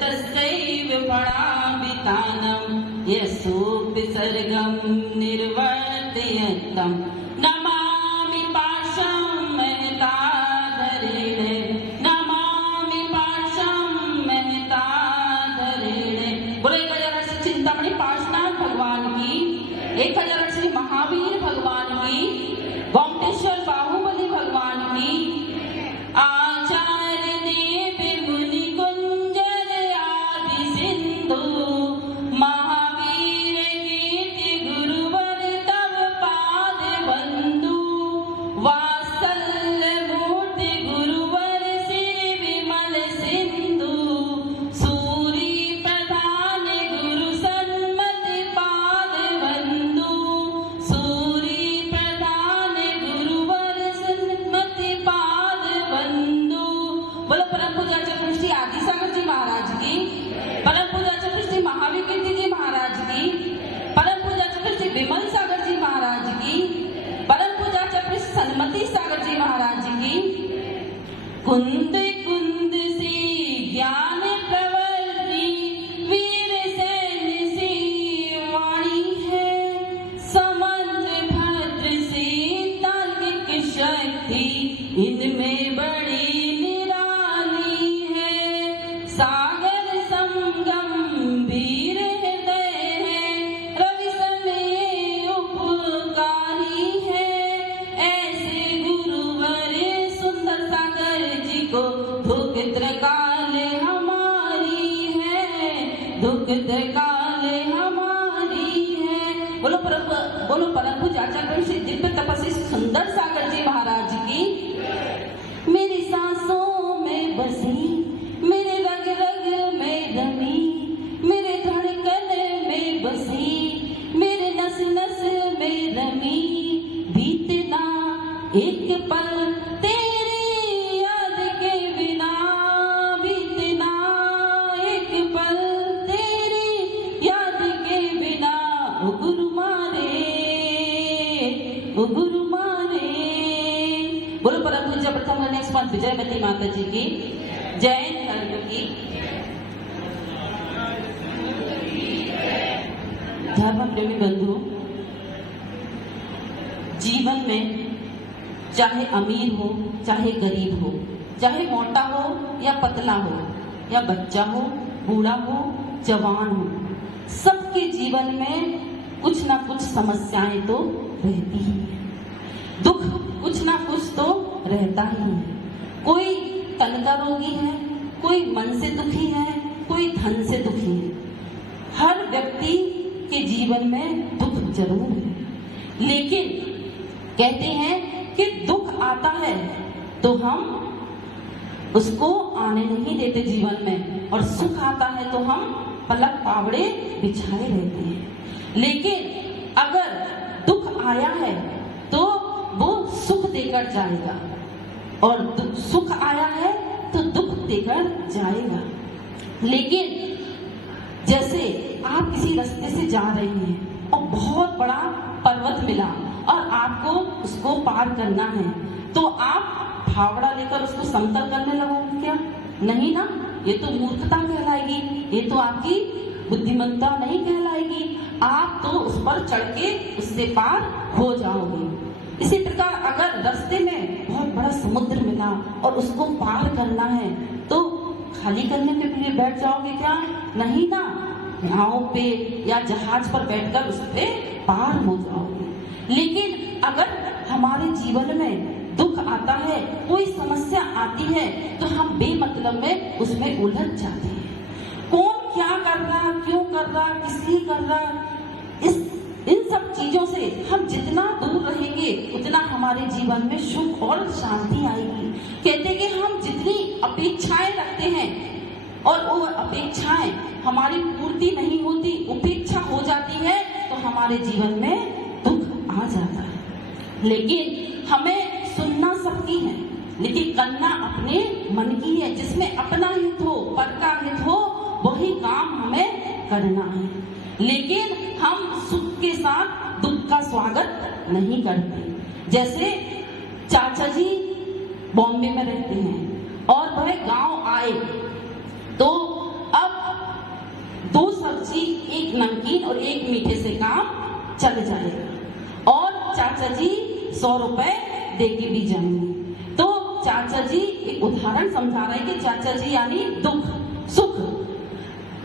तस्यैव फलाभितानं यशोऽपि सर्गं निर्वर्तयन्तम् नमामि पाशं महताधरेणे नमामि पाशं महताधरेणे। बोलो 1008 से चिंतामणि पार्श्वनाथ भगवान की, 1008 से महावीर भगवान की, गोमटेश्वर बाहुबली भगवान की। आचार्य देव मुनि कुंजर आदि सिंधु महावीर कीर्ति गुरुवर तव पाद बंधु वात्सल्य मूर्ति गुरुवर सिर विमल सिंधु सूरी प्रधान गुरु सन्मति पाद बंधु सूरी प्रधान गुरुवर सन्मति पाद बंधु। बोलो परम पूज्य चक्र श्री आदि सागर जी महाराज की, परम पूज्य चक्र श्री महावीर कीर्ति जी महाराज की, परम पूज्य चक्र श्री विमल सागर जी महाराज की, परम पूज्य चक्र श्री सन्मति सागर जी महाराज की। कुंद कुंद से ज्ञान प्रवर्ती वीर सैन्य से वाणी है समंत्र भद्र से तार्किक शक्ति इनमें बड़ी निराली है। सागर संगम वीर हृदय है रवि समय उपकारी है। ऐसे गुरुवर सुंदर सागर जी को दुख त्रिकाल हमारी है, दुख त्रिकाल हमारी है। बोलो परम पूज्य आचार्य श्री दिव्य तपस्वी सुंदर सागर जी महाराज की। मेरी सांसों में बसी मेरे रग रग में रमी मेरे धड़कन में बसी मेरे नस नस में रमी बीतना एक पल तेरी याद के बिना बीतना एक पल तेरी याद के बिना। ओ गुरु मारे ओ गुरु मारे। बोलो परम पूज्य प्रथम नेक्स्ट मंथ विजयवती माता जी की जय धर्म की। धर्म प्रेमी बंधु, जीवन में चाहे अमीर हो चाहे गरीब हो, चाहे मोटा हो या पतला हो, या बच्चा हो बूढ़ा हो जवान हो, सबके जीवन में कुछ ना कुछ समस्याएं तो रहती ही है, दुख कुछ ना कुछ तो रहता ही है। कोई तन का रोगी है, कोई मन से दुखी है, कोई धन से दुखी है। हर व्यक्ति के जीवन में दुख जरूर है, लेकिन कहते हैं कि दुख आता है तो हम उसको आने नहीं देते जीवन में, और सुख आता है तो हम पलक पावड़े बिछाए रहते हैं। लेकिन अगर दुख आया है तो वो सुख देकर जाएगा, और सुख आया है तो दुख देकर जाएगा। लेकिन जैसे आप किसी रास्ते से जा रहे हैं और बहुत बड़ा पर्वत मिला और आपको उसको पार करना है, तो आप फावड़ा लेकर उसको समतल करने लगोगे क्या? नहीं ना, ये तो मूर्खता कहलाएगी, ये तो आपकी बुद्धिमत्ता नहीं कहलाएगी। आप तो उस पर चढ़ के उससे पार हो जाओगे। इसी प्रकार अगर रास्ते में बहुत बड़ा समुद्र मिला और उसको पार करना है तो खाली करने के लिए बैठ जाओगे क्या? नहीं ना, नाव पे या जहाज पर बैठकर उस पे पार हो जाओगे। लेकिन अगर हमारे जीवन में दुख आता है, कोई समस्या आती है, तो हम बेमतलब में उसमें उलझ जाते हैं। कौन क्या कर रहा, क्यों कर रहा, किस लिए कर रहा, इन सब चीजों से हम जितना दूर रहेंगे उतना हमारे जीवन में सुख और शांति आएगी। कहते कि हम जितनी अपेक्षाएं रखते हैं और वो अपेक्षाएं हमारी पूर्ति नहीं होती, उपेक्षा हो जाती है, तो हमारे जीवन में दुख आ जाता है। लेकिन हमें सुनना सबकी है, लेकिन करना अपने मन की है। जिसमें अपना हित हो, पर का हित हो, वही काम हमें करना है। लेकिन हम सुख के साथ दुख का स्वागत नहीं करते। जैसे चाचा जी बॉम्बे में रहते हैं और वह गांव आए, तो अब एक नमकीन और एक मीठे से काम चल जाएगा। और चाचा जी 100 रुपए दे के भी जाएंगे। तो चाचा जी एक उदाहरण समझा रहे हैं कि चाचा जी यानी दुख सुख।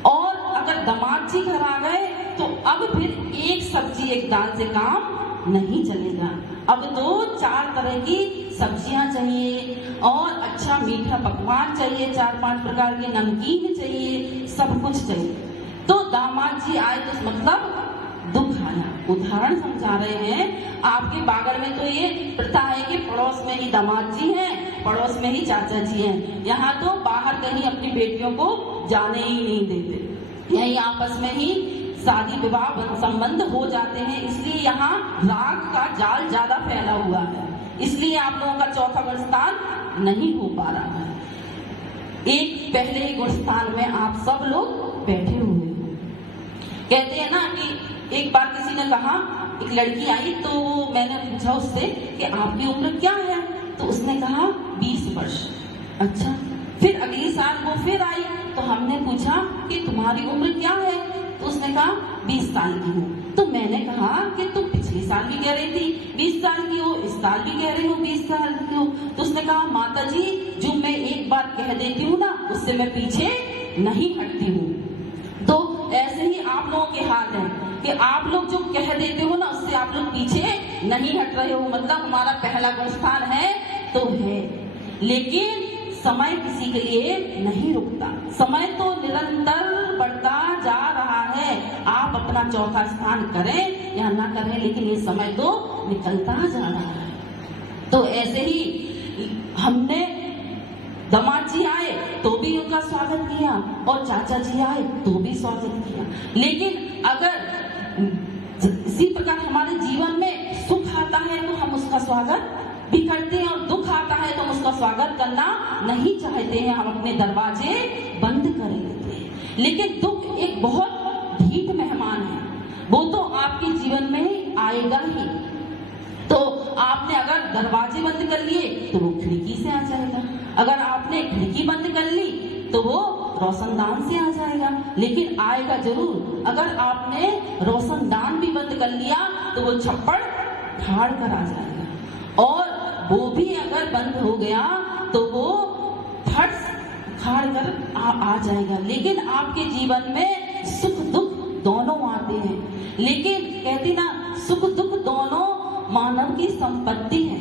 और अगर दामाद जी घर आ गए तो अब फिर एक सब्जी एक दाल से काम नहीं चलेगा। अब तो 4 तरह की सब्जियां चाहिए और अच्छा मीठा पकवान चाहिए, 4-5 प्रकार के नमकीन चाहिए, सब कुछ चाहिए। तो दामाद जी आए तो मतलब दुख आया। उदाहरण समझा रहे हैं। आपके बागड़ में तो ये प्रथा है कि पड़ोस में ही दामाद जी हैं, पड़ोस में ही चाचा जी हैं। यहाँ तो बाहर कहीं अपनी बेटियों को जाने ही नहीं देते, यही आपस में ही शादी विवाह संबंध हो जाते हैं। इसलिए यहाँ राग का जाल ज्यादा फैला हुआ है, इसलिए आप लोगों का चौथा गुणस्थान नहीं हो पा रहा है। एक पहले ही गुणस्थान में आप सब लोग बैठे हुए हो। कहते हैं ना कि एक बार किसी ने कहा, एक लड़की आई तो मैंने पूछा उससे कि आपकी उम्र क्या है, तो उसने कहा 20 वर्ष। अच्छा, फिर अगली साल वो फिर आई तो हमने पूछा कि तुम्हारी उम्र क्या है, तो उसने कहा 20 साल की हूँ। तो मैंने कहा कि तुम पिछले साल भी कह रही थी 20 साल की हो, इस साल भी कह रही हो 20 साल की हो। तो उसने कहा माता जी, जो मैं एक बार कह देती हूँ ना, उससे मैं पीछे नहीं हटती हूँ। तो ऐसे ही आप लोगों के हाल है कि आप लोग जो कह देते हो ना, उससे आप लोग पीछे नहीं हट रहे हो। मतलब हमारा पहला गुणस्थान है तो है, लेकिन समय किसी के लिए नहीं रुकता। समय तो निरंतर बढ़ता जा रहा है। आप अपना चौथा स्थान करें या ना करें, लेकिन ये समय तो निकलता जा रहा है। तो ऐसे ही हमने दामाद जी आए तो भी उनका स्वागत किया और चाचा जी आए तो भी स्वागत किया। लेकिन अगर इसी प्रकार हमारे जीवन में सुख आता है तो हम उसका स्वागत भी करते हैं, और दुख आता है तो हम उसका स्वागत करना नहीं चाहते हैं, हम अपने दरवाजे बंद कर लेते हैं। लेकिन दुख एक बहुत ढीठ मेहमान है, वो तो आपके जीवन में आएगा ही। तो आपने अगर दरवाजे बंद कर लिए तो वो खिड़की से आ जाएगा, अगर आपने खिड़की बंद कर ली तो वो रोशनदान से आ जाएगा, लेकिन आएगा जरूर। अगर आपने रोशनदान भी बंद कर लिया तो वो छप्पड़ फाड़ कर आ जाएगा, और वो भी अगर बंद हो गया तो वो फट फाड़ कर आ जाएगा। लेकिन आपके जीवन में सुख दुख दोनों आते हैं, लेकिन कहती ना, सुख दुख दोनों मानव की संपत्ति है।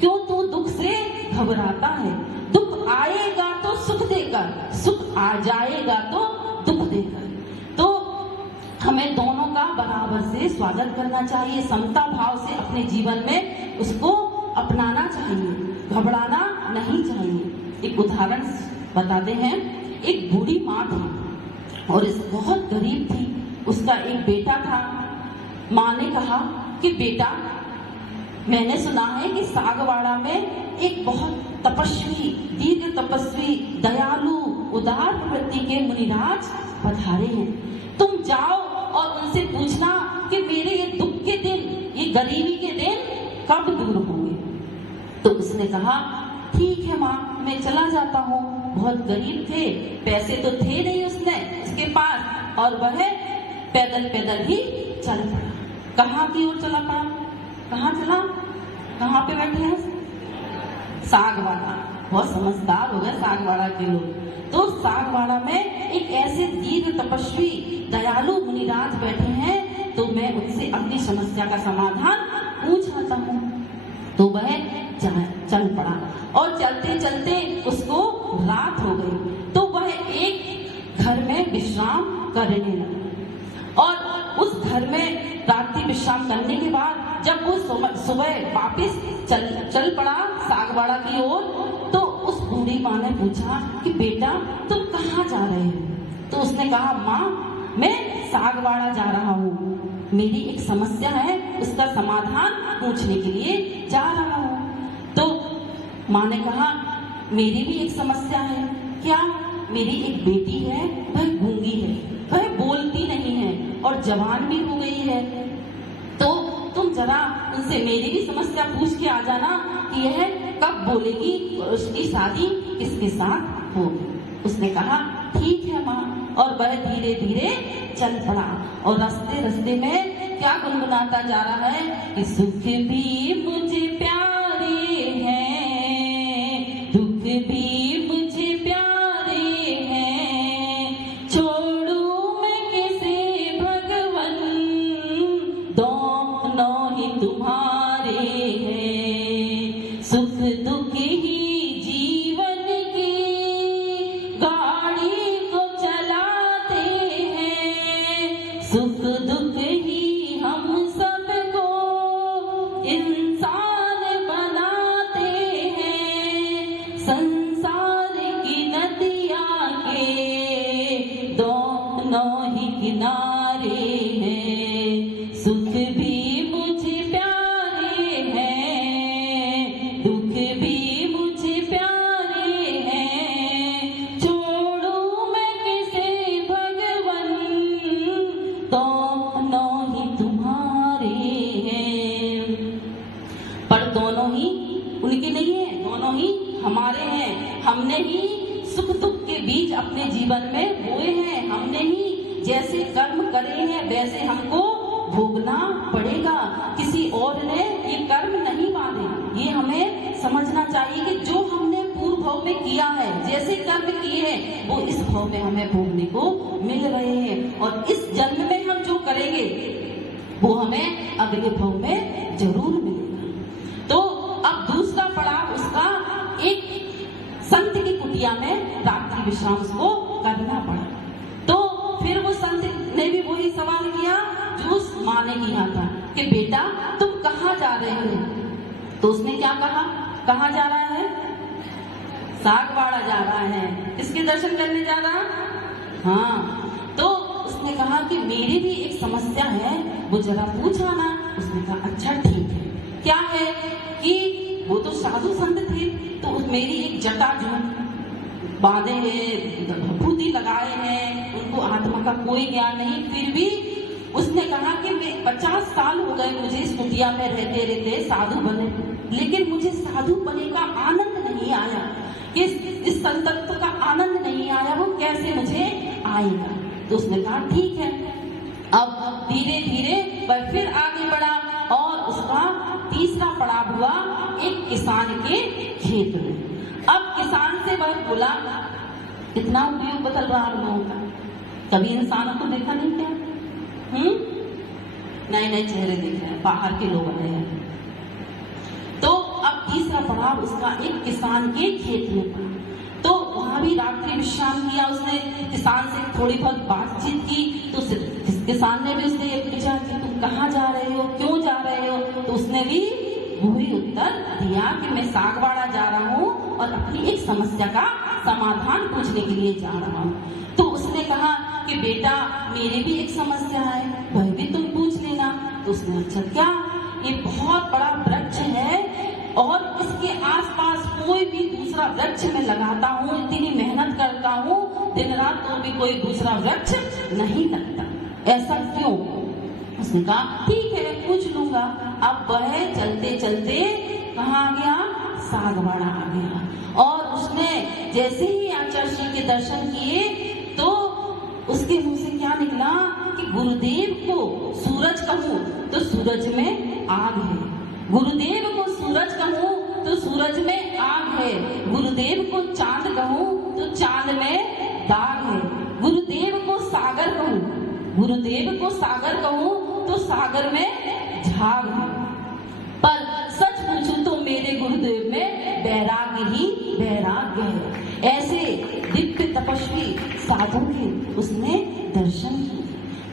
क्यों तू दुख से घबराता है? दुख आएगा तो सुख देकर, सुख आ जाएगा तो दुख देकर। तो हमें दोनों का बराबर से स्वागत करना चाहिए, समता भाव से अपने जीवन में उसको अपनाना चाहिए, घबराना नहीं चाहिए। एक उदाहरण बताते हैं। एक बूढ़ी माँ थी और इस बहुत गरीब थी, उसका एक बेटा था। माँ ने कहा कि बेटा, मैंने सुना है कि सागवाड़ा में एक बहुत तपस्वी, दीर्घ तपस्वी, दयालु, उदार प्रवृत्ति के मुनिराज पधारे हैं। तुम जाओ और उनसे पूछना कि मेरे ये दुख के दिन, ये गरीबी के दिन कब दूर होंगे। तो उसने कहा ठीक है माँ, मैं चला जाता हूँ। बहुत गरीब थे, पैसे तो थे नहीं उसके पास, और वह पैदल पैदल ही चल पड़ा। कहाँ की ओर चला पड़ा? कहाँ चला? कहाँ पे बैठे हैं? सागवाड़ा। बहुत समझदार हो गए सागवाड़ा के लोग। तो सागवाड़ा में एक ऐसे दीर्घ तपस्वी दयालु मुनिराज बैठे हैं, तो मैं उनसे अपनी समस्या का समाधान पूछ आता हूँ। तो वह चल पड़ा और चलते चलते उसको रात हो गई। तो वह एक घर में विश्राम करने लगा, और उस घर में रात्रि विश्राम करने के बाद जब वो सुबह वापस चल पड़ा सागवाड़ा की ओर, तो उस बूढ़ी माँ ने पूछा कि बेटा तुम कहाँ जा रहे हो? तो उसने कहा माँ, मैं सागवाड़ा जा रहा हूँ, मेरी एक समस्या है, उसका समाधान पूछने के लिए जा रहा हूँ। तो माँ ने कहा मेरी भी एक समस्या है। क्या? मेरी एक बेटी है, वह गूंगी है, वह बोलती नहीं है और जवान भी हो गई है। तो तुम जरा उनसे मेरी भी समस्या पूछ के आ जाना कि यह कब बोलेगी और उसकी शादी किसके साथ होगी। उसने कहा ठीक है माँ, और वह धीरे धीरे चल पड़ा। और रास्ते रास्ते में क्या गुनगुनाता जा रहा है कि सुख भी मुझे प्यारे हैं, दुख भी मुझे प्यारे हैं, छोड़ू मैं कैसे भगवन, दोनों ही तुम्हारे हैं। सुख दुख ही जीवन की गाड़ी को चलाते हैं, सुख दुख ही हम सबको इंसान बनाते हैं। संसार की नदिया के दोनों ही किनारे हैं, सुख भी मुझे प्यारे हैं, दुख भी मुझे प्यारे हैं, छोड़ू मैं किसे भगवन, दोनों ही तुम्हारे हैं। पर दोनों ही उनके नहीं है, दोनों ही हमारे हैं। हमने ही सुख दुख के बीज अपने जीवन में बोए हैं, हमने ही जैसे कर्म करे हैं वैसे हमको भोगना पड़ेगा। किसी और ने ये कर्म नहीं बांधे। ये हमें समझना चाहिए कि जो हमने पूर्व भाव में किया है, जैसे कर्म किए हैं, वो इस भाव में हमें भोगने को मिल रहे हैं। और इस जन्म में हम जो करेंगे वो हमें अगले भाव में जरूर मिलेगा। तो अब दूसरा पड़ाव उसका एक संत की कुटिया में रात्रि विश्राम को करना पड़ा। तो फिर वो संत ने भी वही सवाल किया जो उस माँ ने किया था कि बेटा तुम कहाँ जा रहे हो? तो उसने क्या कहा, कहाँ जा रहा है? सागवाड़ा जा रहा है। किसके दर्शन करने जा रहा? हाँ। तो उसने कहा कि मेरी भी एक समस्या है, वो जरा पूछ आना। उसने कहा अच्छा ठीक है। क्या है कि वो तो साधु संत थे, तो मेरी एक जटा जो बांधे हैं, भभूति लगाए हैं, उनको आत्मा का कोई ज्ञान नहीं, फिर भी उसने कहा कि मैं 50 साल हो गए मुझे इस कुटिया में रहते रहते साधु बने, लेकिन मुझे साधु बने का आनंद नहीं आया, इस संतत्व का आनंद नहीं आया, वो कैसे मुझे आएगा? तो उसने कहा ठीक है। अब धीरे धीरे वह फिर आगे बढ़ा और उसका तीसरा पड़ाव हुआ एक किसान के खेत में। अब किसान से वह बोला, कितना उपयोग बदल रहा है लोगों का, कभी इंसानों को देखा नहीं क्या? नए नए चेहरे दिख रहे हैं, बाहर के लोग आए हैं। तो अब तीसरा पड़ाव उसका एक किसान के खेत में पड़ा। तो वहां भी रात्रि विश्राम किया उसने, किसान से थोड़ी बहुत बातचीत की। तो किसान ने भी उससे ये पूछा कि तुम कहाँ जा रहे हो, क्यों जा रहे हो? तो उसने भी वही उत्तर दिया कि मैं सागवाड़ा जा रहा हूँ और अपनी एक समस्या का समाधान पूछने के लिए जा रहा हूँ। तो उसने कहा कि बेटा मेरी भी एक समस्या है, वह भी तुम पूछ लेना। तो उसने अच्छा क्या? ये बहुत बड़ा वृक्ष है और इसके आसपास कोई भी दूसरा वृक्ष मैं लगाता हूँ, इतनी मेहनत करता हूँ दिन रात, तो भी कोई दूसरा वृक्ष नहीं लगता, ऐसा क्यों? उसने कहा ठीक है पूछ लूंगा। अब वह चलते चलते कहाँ आ गया? सागवाड़ा आ गया। और उसने जैसे ही आचार्य श्री के दर्शन किए तो उसके मुंह से क्या निकला कि गुरुदेव को सूरज कहूँ तो सूरज में आग है, गुरुदेव को सूरज कहूँ तो सूरज में आग है, गुरुदेव को चांद कहूँ तो चांद में दाग है, गुरुदेव को सागर कहूँ, गुरुदेव को सागर कहूँ तो सागर में झाग है। पर सच पूछूं तो मेरे गुरुदेव में वैराग्य ही वैराग्य है। ऐसे दिव्य तपस्वी साधु के उसने दर्शन किए,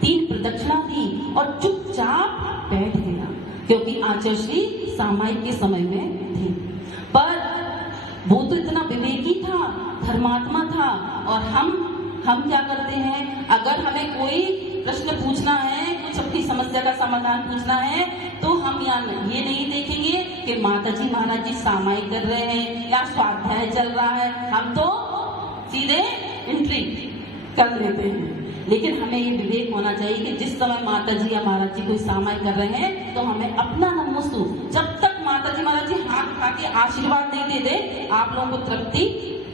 3 प्रदक्षिणा दी और चुपचाप बैठ गया, क्योंकि आचार्य श्री सामायिक के समय में थे। पर वो तो इतना विवेकी था, धर्मात्मा था। और हम क्या करते हैं, अगर हमें कोई प्रश्न पूछना है, कुछ अपनी समस्या का समाधान पूछना है, तो हम ये नहीं देखेंगे कि माता जी महाराज जी सामायिक कर रहे हैं या स्वाध्याय चल रहा है, हम तो सीधे एंट्री कर लेते हैं। लेकिन हमें ये विवेक होना चाहिए कि जिस समय माता जी या महाराज जी कोई सामायिक कर रहे हैं तो हमें अपना नमोस्तु, जब तक माता जी महाराज जी हाथ उठा के आशीर्वाद नहीं दे दे, आप लोगों को तृप्ति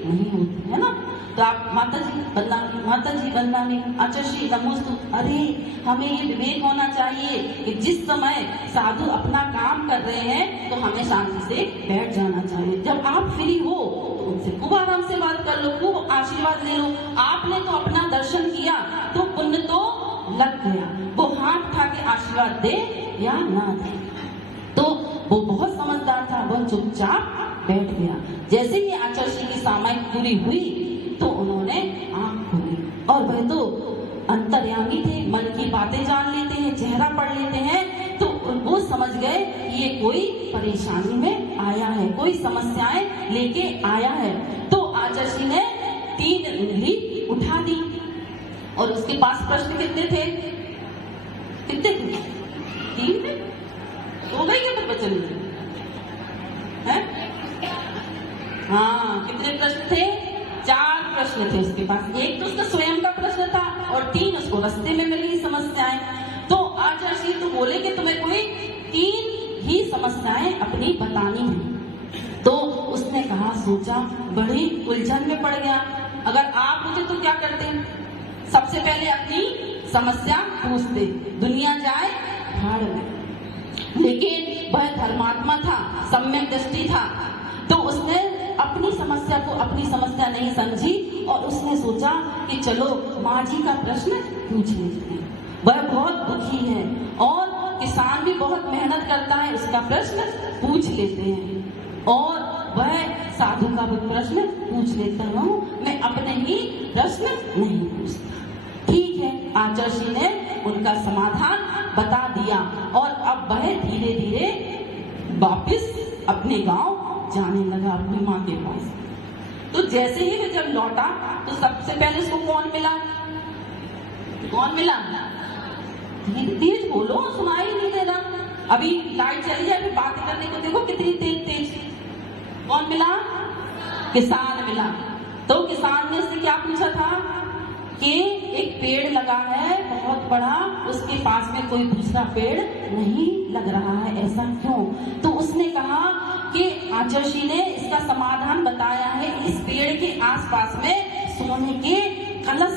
नहीं होती है ना। तो आप माता जी वंदनामि आचर्षि नमोस्तु। अरे हमें ये विवेक होना चाहिए कि जिस समय साधु अपना काम कर रहे हैं तो हमें शांति से बैठ जाना चाहिए। जब आप फ्री हो तो उनसे खूब आराम से बात कर लो, खूब आशीर्वाद ले लो। आपने तो अपना दर्शन किया तो पुण्य तो लग गया, वो हाथ उठा के आशीर्वाद दे या ना दे। तो वो बहुत समझदार था, वह चुपचाप बैठ गया। जैसे ही आचर्षि की सामायिक पूरी हुई तो उन्होंने आंख खोली और वह तो अंतर्यामी थे, मन की बातें जान लेते हैं, चेहरा पढ़ लेते हैं। तो वो समझ गए कि ये कोई परेशानी में आया है, कोई समस्याएं लेके आया है। तो आचर्षि ने 3 उंगली उठा दी और उसके पास प्रश्न कितने थे? कितने थे? 3 थे। हो गई क्या बच्चन है? हाँ, कितने प्रश्न थे? 4 प्रश्न थे उसके पास। एक तो उसका स्वयं का प्रश्न था और 3 उसको रास्ते में मिली समस्याएं। तो आचर्षि तो बोले कि तुम्हें कोई 3 ही समस्याएं अपनी बतानी है। तो उसने कहा, सोचा, बड़ी उलझन में पड़ गया। अगर आप मुझे तो क्या करते? सबसे पहले अपनी समस्या पूछते, दुनिया जाए भाड़ में। लेकिन वह धर्मात्मा था, सम्यक दृष्टि था, तो उसने अपनी समस्या को अपनी समस्या नहीं समझी और उसने सोचा कि चलो माँ जी का प्रश्न पूछ लेते हैं। वह बहुत दुखी है और किसान भी बहुत मेहनत करता है, उसका प्रश्न पूछ लेते हैं। और वह साधु का भी प्रश्न पूछ लेता हूँ, मैं अपने ही प्रश्न नहीं पूछता। ठीक है, आचर्षि ने उनका समाधान बता दिया और अब वह धीरे धीरे वापिस अपने गांव जाने लगा, अपनी माँ के पास। तो जैसे ही वह जब लौटा तो सबसे पहले उसको कौन मिला? कौन मिला? तेज बोलो, सुनाई नहीं दे रहा। अभी लाइट चली जाए, फिर बातें करने को देखो कितनी तेज तेज। कौन मिला? किसान मिला। तो किसान ने उससे क्या पूछा था कि एक पेड़ लगा है बहुत बड़ा, उसके पास में कोई दूसरा पेड़ नहीं लग रहा है, ऐसा क्यों? तो उसने कहा कि आचर्षि ने इसका समाधान बताया है, इस पेड़ के आसपास में सोने के कलश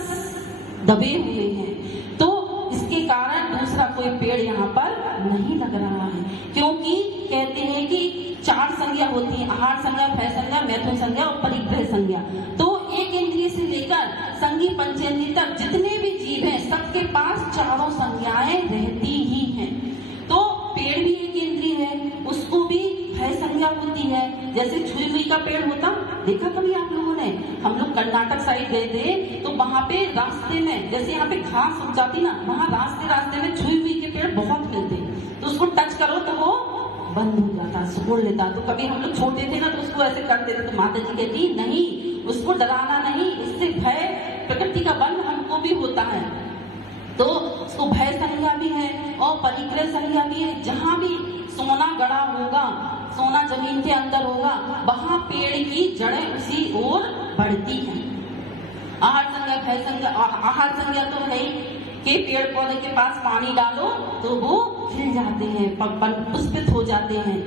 दबे हुए हैं, तो इसके कारण दूसरा कोई पेड़ यहाँ पर नहीं लग रहा है। क्योंकि कहते हैं कि 4 संज्ञा होती है, आहार संज्ञा, भय संज्ञा, मैथुन संज्ञा और परिग्रह संज्ञा। तो एक इंद्रिय से लेकर संगी पंचेंद्रिय तक जितने भी जीव हैं सबके पास 4 संज्ञाएं रहती ही हैं। तो पेड़ भी एक इंद्रिय है, उसको भी भय संज्ञा होती है। जैसे छुई हुई का पेड़ होता, देखा कभी आप लोगों ने? हम लोग कर्नाटक साइड गए थे तो वहाँ पे रास्ते में, जैसे यहाँ पे घास उग जाती ना, वहाँ रास्ते में छुई हुई के पेड़ बहुत मिलते, तो उसको टच करो तो वो बंद हो जाता, छोड़ लेता। तो कभी हम लोग छोटे थे ना तो उसको ऐसे कर देते, तो माता जी कहती नहीं, उसको डराना नहीं, इससे भय, प्रकृति का बंध हमको भी होता है। तो उसको भय संज्ञा भी है और परिग्रह संज्ञा भी है। जहाँ भी सोना गड़ा होगा, सोना जमीन के अंदर होगा, वहाँ पेड़ की जड़ें उसी ओर बढ़ती हैं। आहार संज्ञा, भय संज्ञा, आहार संज्ञा तो है ही कि पेड़ पौधे के पास पानी डालो तो वो खिल जाते हैं, पुष्पित हो जाते हैं।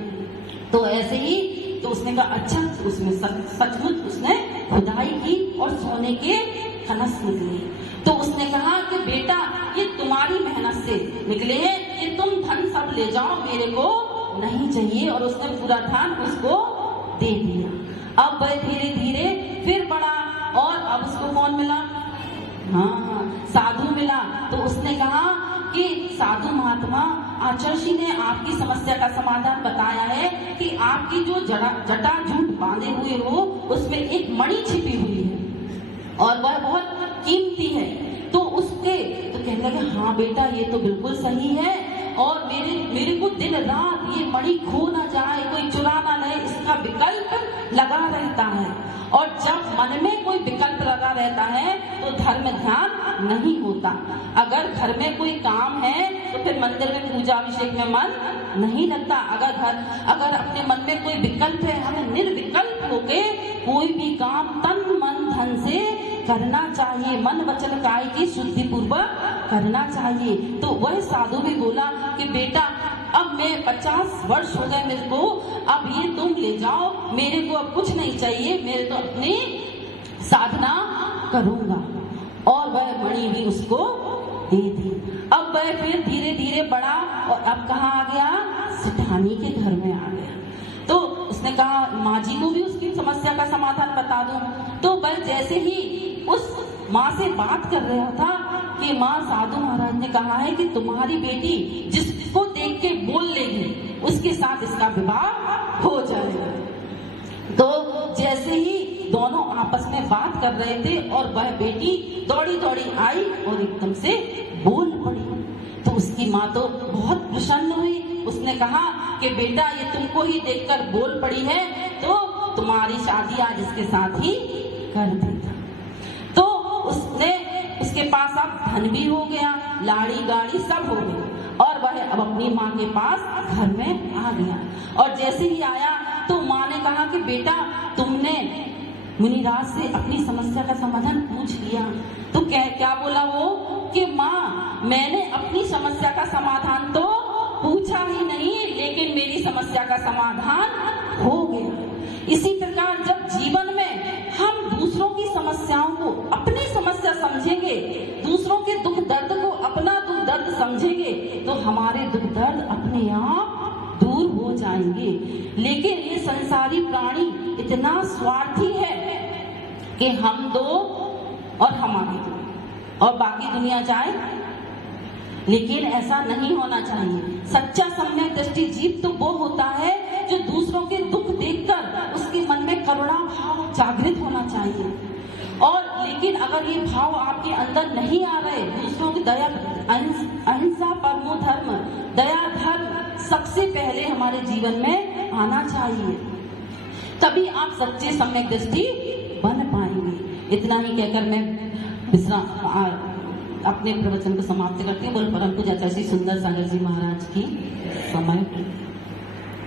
तो ऐसे ही तो उसने कहा अच्छा, उसमें सचमुच उसने खुदाई की और सोने के कलश निकले। तो उसने कहा कि बेटा ये तुम्हारी मेहनत से निकले हैं, ये तुम धन सब ले जाओ, मेरे को नहीं चाहिए। और उसने पूरा धन उसको दे दिया। अब वह धीरे धीरे फिर बढ़ा और अब उसको कौन मिला? हाँ, साधु मिला। तो उसने कहा कि साधु महात्मा, आचर्षि ने आपकी समस्या का समाधान बताया है कि आपकी जो जटा जूट बांधे हुए हो उसमें एक मणि छिपी हुई है और वह बहुत कीमती है। तो उसके तो कहने लगे हाँ बेटा ये तो बिल्कुल सही है और मेरे को दिन रात ये मणि खो ना जाए, कोई चुरा ना ले, इसका विकल्प लगा रहता है। और जब मन में कोई विकल्प लगा रहता है तो धर्म ध्यान नहीं होता। अगर घर में कोई काम है तो फिर मंदिर में पूजा अभिषेक में मन नहीं लगता। अगर अपने मन में कोई विकल्प है, हमें निर्विकल्प होके कोई भी काम तन मन धन से करना चाहिए, मन वचन काया की शुद्धि पूर्वक करना चाहिए। तो वह साधु भी बोला कि बेटा अब मैं 50 वर्ष हो गए मेरे को, अब ये तुम ले जाओ, मेरे को अब कुछ नहीं चाहिए, मेरे तो अपनी साधना करूंगा। और वह मणि भी उसको दे दी। अब वह फिर धीरे धीरे बढ़ा और अब कहाँ आ गया, सेठानी के घर में आ गया। तो उसने कहा माँ जी को भी उसकी समस्या का समाधान बता दूं। तो वह जैसे ही उस माँ से बात कर रहा था कि माँ, साधु महाराज ने कहा है कि तुम्हारी बेटी जिसको देख के बोल लेगी उसके साथ इसका विवाह हो जाएगा। तो जैसे ही दोनों आपस में बात कर रहे थे और वह बेटी दौड़ी दौड़ी आई और एकदम से बोल पड़ी। तो उसकी माँ तो बहुत प्रसन्न हुई। उसने कहा कि बेटा, ये तुमको ही देखकर बोल पड़ी है तो तुम्हारी शादी आज इसके साथ ही कर देता। तो उसके पास अब धन भी हो गया, लाड़ी गाड़ी सब हो गई और वह अब अपनी माँ के पास घर में आ गया। और जैसे ही आया तो माँ ने कहा कि बेटा, तुमने मुनिराज से अपनी समस्या का समाधान पूछ लिया? तो क्या बोला वो कि माँ, मैंने अपनी समस्या का समाधान तो पूछा ही नहीं, लेकिन मेरी समस्या का समाधान हो गया। इसी प्रकार जब जीवन में हम दूसरों की समस्याओं को अपनी समस्या समझेंगे, दूसरों के दुख दर्द को अपना दुख दर्द समझेंगे, तो हमारे दुख दर्द अपने आप दूर हो जाएंगे। लेकिन ये संसारी प्राणी इतना स्वार्थी है कि हम दो और हमारे दो और बाकी दुनिया जाए, लेकिन ऐसा नहीं होना चाहिए। सच्चा सम्यक दृष्टि जीव तो वो होता है जो दूसरों के दुख देखकर उसके मन में करुणा भाव जागृत होना चाहिए। और लेकिन अगर ये भाव आपके अंदर नहीं आ रहे, दूसरों की दया, अहिंसा परमो धर्म, दया धर्म सबसे पहले हमारे जीवन में आना चाहिए, तभी आप सच्चे सम्यक दृष्टि बन पाएंगे। इतना ही कहकर मैं अपने प्रवचन को समाप्त करती हूँ। बोल परम पूज्य आचार्य श्री सुंदर सागर जी महाराज की समय।